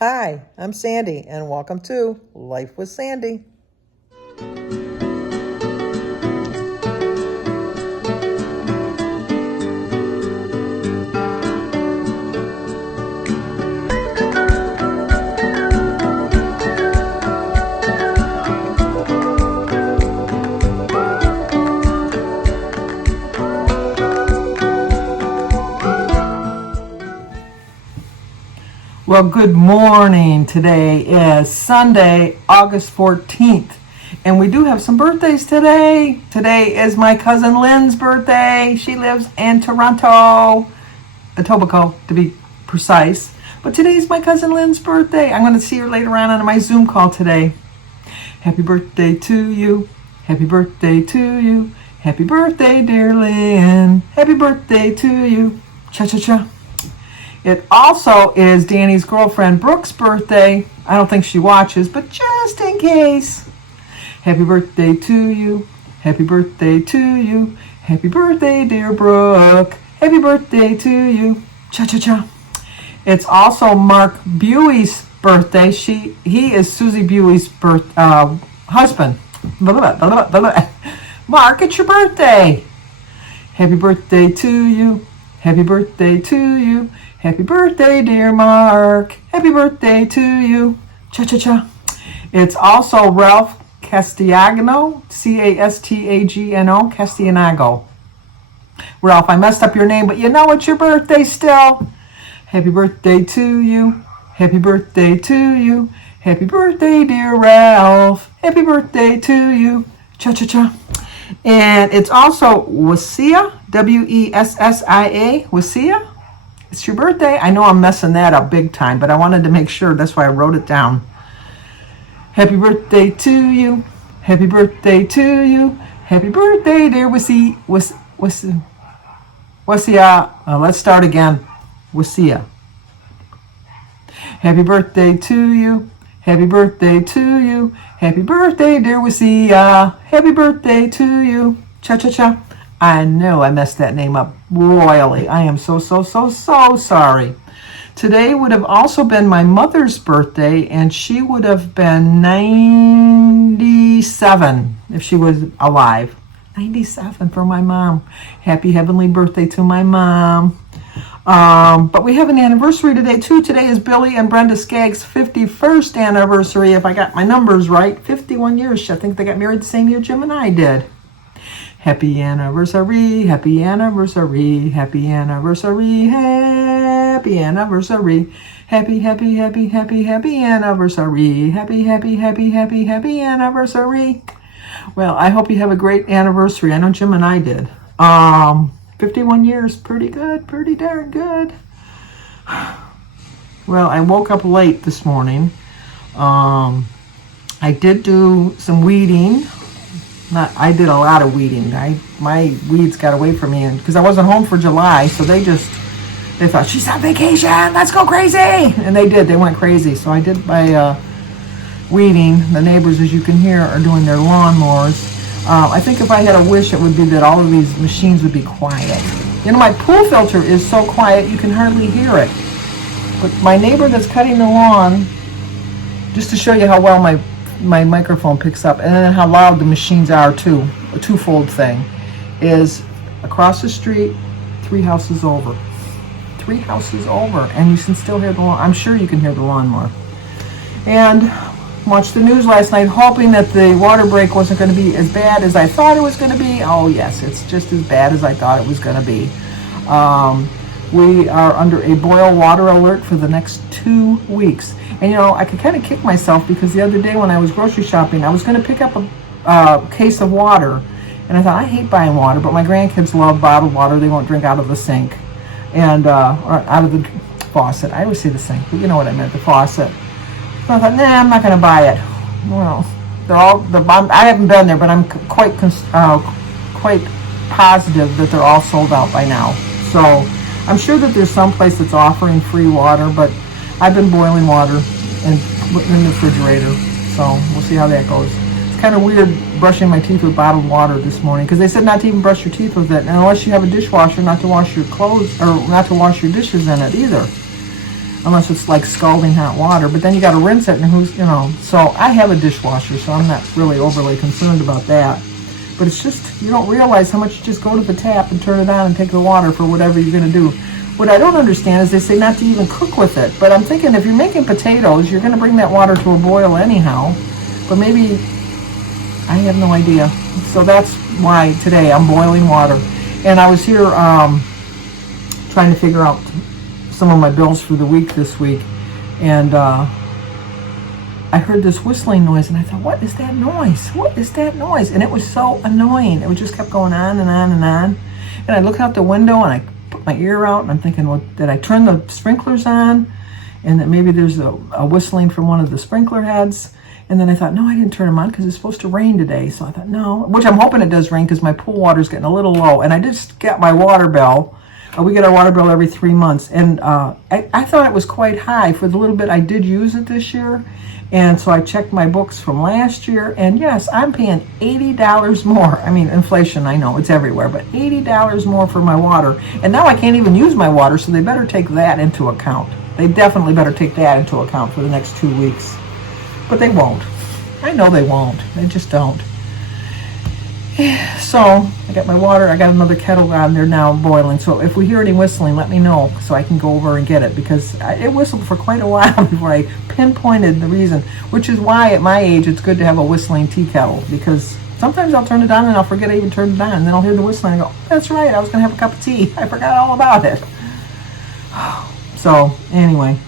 Hi, I'm Sandy, and welcome to Life with Sandy. Well, good morning. Today is Sunday, August 14th, and we do have some birthdays today. Today is my cousin Lynn's birthday. She lives in Toronto, Etobicoke to be precise. But today's my cousin Lynn's birthday. I'm going to see her later on my Zoom call today. Happy birthday to you. Happy birthday to you. Happy birthday, dear Lynn. Happy birthday to you. Cha-cha-cha. It also is Danny's girlfriend Brooke's birthday. I don't think she watches, but just in case. Happy birthday to you. Happy birthday to you. Happy birthday, dear Brooke. Happy birthday to you. Cha-cha-cha. It's also Mark Buey's birthday. He is Susie Buey's husband. Mark, it's your birthday. Happy birthday to you. Happy birthday to you. Happy birthday, dear Mark. Happy birthday to you. Cha-cha-cha. It's also Ralph Castiagno, Castagno, Castianago. Ralph, I messed up your name, but you know it's your birthday still. Happy birthday to you. Happy birthday to you. Happy birthday, dear Ralph. Happy birthday to you. Cha-cha-cha. And it's also Wasia, W-E-S-S-I-A, Wasia. It's your birthday. I know I'm messing that up big time, but I wanted to make sure. That's why I wrote it down. Happy birthday to you. Happy birthday to you. Happy birthday, dear Wasia. Let's start again. Wasia. Happy birthday to you. Happy birthday to you. Happy birthday, dear Wasia. Happy birthday to you. Cha-cha-cha. I know I messed that name up royally. I am so sorry. Today would have also been my mother's birthday, and she would have been 97 if she was alive. 97 for my mom. Happy heavenly birthday to my mom. But we have an anniversary today, too. Today is Billy and Brenda Skaggs' 51st anniversary, if I got my numbers right. 51 years. I think they got married the same year Jim and I did. Happy anniversary, happy anniversary, happy anniversary, happy anniversary, happy anniversary, happy anniversary. Well, I hope you have a great anniversary. I know Jim and I did. 51 years, pretty good, pretty darn good. Well, I woke up late this morning. I did do some weeding. I did a lot of weeding. My weeds got away from me, and because I wasn't home for July, so they thought, she's on vacation, let's go crazy, and they did. They went crazy. So I did my weeding. The neighbors, as you can hear, are doing their lawnmowers. I think if I had a wish, it would be that all of these machines would be quiet. You know, my pool filter is so quiet you can hardly hear it. But my neighbor that's cutting the lawn, just to show you how well my microphone picks up, and then how loud the machines are too, a twofold thing, is across the street, 3 houses over. 3 houses over, and you can still hear the lawn. I'm sure you can hear the lawnmower. And watched the news last night, hoping that the water break wasn't going to be as bad as I thought it was going to be. Oh yes, it's just as bad as I thought it was going to be. We are under a boil water alert for the next 2 weeks. And you know, I could kind of kick myself because the other day when I was grocery shopping, I was going to pick up a case of water. And I thought, I hate buying water, but my grandkids love bottled water. They won't drink out of the sink and or out of the faucet. I always say the sink, but you know what I meant, the faucet. So I thought, nah, I'm not going to buy it. Well, I haven't been there, but I'm quite positive that they're all sold out by now. So I'm sure that there's some place that's offering free water, but I've been boiling water and putting it in the refrigerator, so we'll see how that goes. It's kind of weird brushing my teeth with bottled water this morning because they said not to even brush your teeth with it, and unless you have a dishwasher, not to wash your clothes or not to wash your dishes in it either. unless it's like scalding hot water. But then you got to rinse it, and So I have a dishwasher, so I'm not really overly concerned about that. But it's just, you don't realize how much you just go to the tap and turn it on and take the water for whatever you're going to do. What I don't understand is they say not to even cook with it. But I'm thinking if you're making potatoes, you're going to bring that water to a boil anyhow. But maybe, I have no idea. So that's why today I'm boiling water. And I was here trying to figure out some of my bills for the week this week. And I heard this whistling noise, and I thought, what is that noise? What is that noise? And it was so annoying. It just kept going on and on and on. And I look out the window, and I put my ear out, and I'm thinking, well, did I turn the sprinklers on? And that maybe there's a whistling from one of the sprinkler heads. And then I thought, no, I didn't turn them on because it's supposed to rain today. So I thought, no, which I'm hoping it does rain because my pool water's getting a little low. And I just got my water bill. We get our water bill every 3 months. And I thought it was quite high for the little bit I did use it this year. And so I checked my books from last year. And yes, I'm paying $80 more. I mean, inflation, I know, it's everywhere. But $80 more for my water. And now I can't even use my water, so they better take that into account. They definitely better take that into account for the next 2 weeks. But they won't. I know they won't. They just don't. So I got my water. I got another kettle on there now boiling. So if we hear any whistling, let me know so I can go over and get it, because it whistled for quite a while before I pinpointed the reason, which is why at my age it's good to have a whistling tea kettle, because sometimes I'll turn it on and I'll forget I even turned it on, and then I'll hear the whistling and I go, that's right, I was going to have a cup of tea. I forgot all about it. So anyway,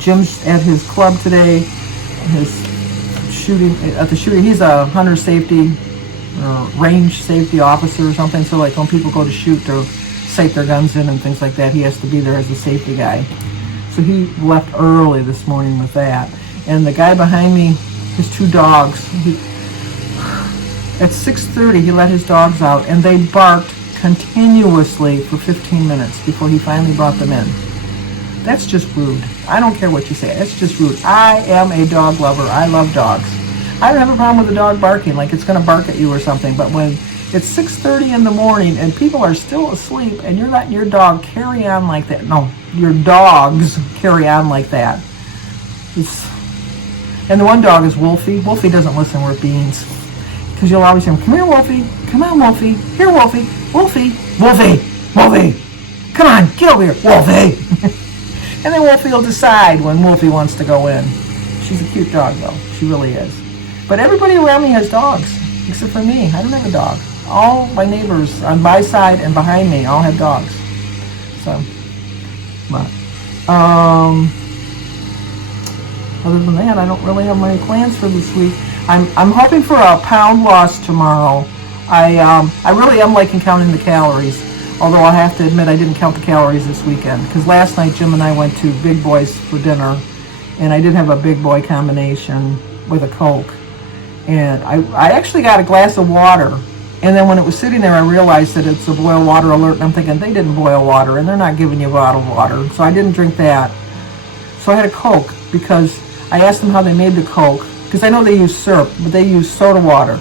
Jim's at his club today. At the shooting, he's a hunter safety range safety officer or something. So like when people go to shoot to sight their guns in and things like that, he has to be there as a safety guy. So he left early this morning with that. And the guy behind me, his 2 dogs. At 6:30, he let his dogs out, and they barked continuously for 15 minutes before he finally brought them in. That's just rude. I don't care what you say. That's just rude. I am a dog lover. I love dogs. I don't have a problem with a dog barking like it's going to bark at you or something, but when it's 6:30 in the morning and people are still asleep and you're letting your dog carry on like that, no, your dogs carry on like that. And the one dog is Wolfie. Wolfie doesn't listen worth beans, because you'll always hear him, come here, Wolfie. Come on, Wolfie. Here, Wolfie. Wolfie. Wolfie. Wolfie. Come on, get over here, Wolfie. And then Wolfie will decide when Wolfie wants to go in. She's a cute dog, though. She really is. But everybody around me has dogs, except for me. I don't have a dog. All my neighbors on my side and behind me all have dogs. So, but, other than that, I don't really have many plans for this week. I'm hoping for a pound loss tomorrow. I really am liking counting the calories. Although I have to admit I didn't count the calories this weekend, because last night Jim and I went to Big Boy's for dinner, and I did have a Big Boy combination with a Coke. And I actually got a glass of water, and then when it was sitting there I realized that it's a boil water alert, and I'm thinking they didn't boil water and they're not giving you bottled water, so I didn't drink that. So I had a Coke, because I asked them how they made the Coke, because I know they use syrup, but they use soda water.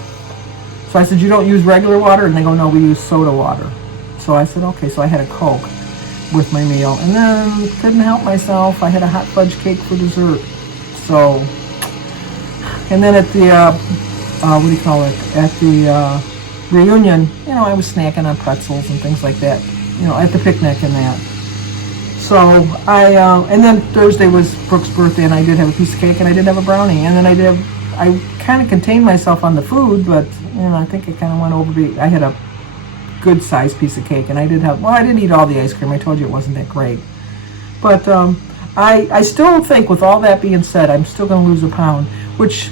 So I said, you don't use regular water? And they go, no, we use soda water. So I said, okay, so I had a Coke with my meal. And then couldn't help myself. I had a hot fudge cake for dessert. So, and then at the, at the reunion, I was snacking on pretzels and things like that, at the picnic and that. So and then Thursday was Brooke's birthday, and I did have a piece of cake, and I did have a brownie. And then I kind of contained myself on the food, but, I think it kind of went over. I had a good sized piece of cake, and I didn't eat all the ice cream. I told you it wasn't that great, but I still think, with all that being said, I'm still going to lose a pound, which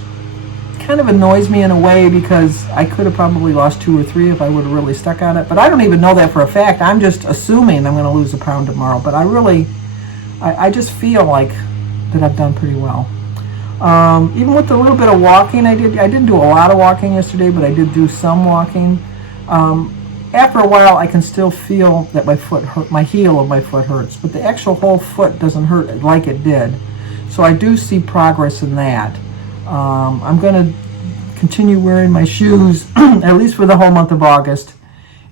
kind of annoys me in a way, because I could have probably lost 2 or 3 if I would have really stuck on it, but I don't even know that for a fact. I'm just assuming I'm going to lose a pound tomorrow, but I just feel like that I've done pretty well. Even with the little bit of walking I didn't do a lot of walking yesterday, but I did do some walking. After a while, I can still feel that my heel of my foot hurts, but the actual whole foot doesn't hurt like it did. So I do see progress in that. I'm going to continue wearing my shoes, at least for the whole month of August,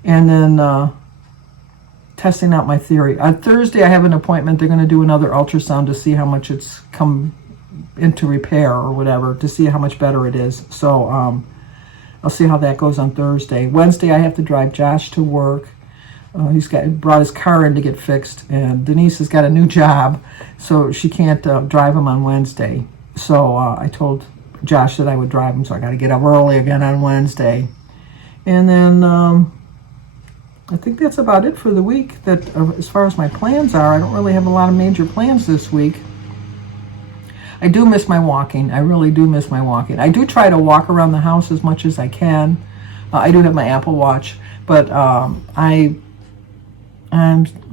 and then testing out my theory. On Thursday, I have an appointment. They're going to do another ultrasound to see how much it's come into repair or whatever, to see how much better it is. So I'll see how that goes on Thursday. Wednesday, I have to drive Josh to work. He's brought his car in to get fixed, and Denise has got a new job, so she can't drive him on Wednesday. So I told Josh that I would drive him, so I got to get up early again on Wednesday. And then I think that's about it for the week. That as far as my plans are, I don't really have a lot of major plans this week. I do miss my walking. I really do miss my walking. I do try to walk around the house as much as I can. I do have my Apple Watch, but I'm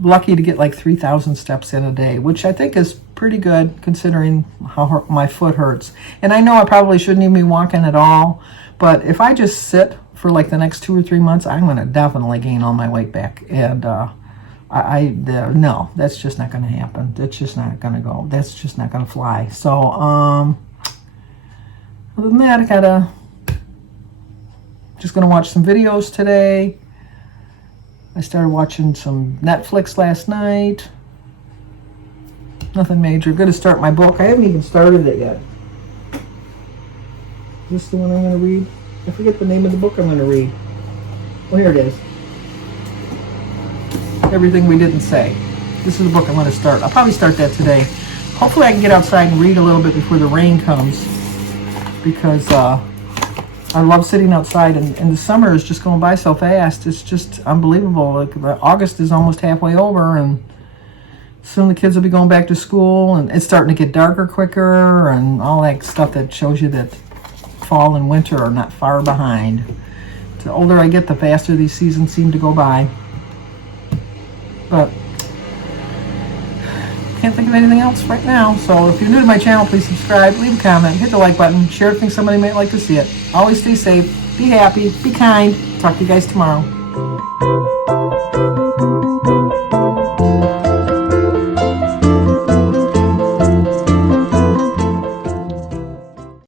lucky to get like 3,000 steps in a day, which I think is pretty good considering how my foot hurts. And I know I probably shouldn't even be walking at all, but if I just sit for like the next 2 or 3 months, I'm going to definitely gain all my weight back. And no, that's just not going to happen. That's just not going to go. That's just not going to fly. So other than that, just going to watch some videos today. I started watching some Netflix last night. Nothing major. Going to start my book. I haven't even started it yet. Is this the one I'm going to read? I forget the name of the book I'm going to read. Well, here it is. Everything We Didn't Say. This is the book I'm going to start. I'll probably start that today. Hopefully I can get outside and read a little bit before the rain comes, because I love sitting outside, and the summer is just going by so fast. It's just unbelievable. Like, August is almost halfway over, and soon the kids will be going back to school, and it's starting to get darker quicker, and all that stuff that shows you that fall and winter are not far behind. The older I get, the faster these seasons seem to go by. But can't think of anything else right now. So if you're new to my channel, please subscribe, leave a comment, hit the like button, share if you think somebody might like to see it. Always stay safe, be happy, be kind. Talk to you guys tomorrow.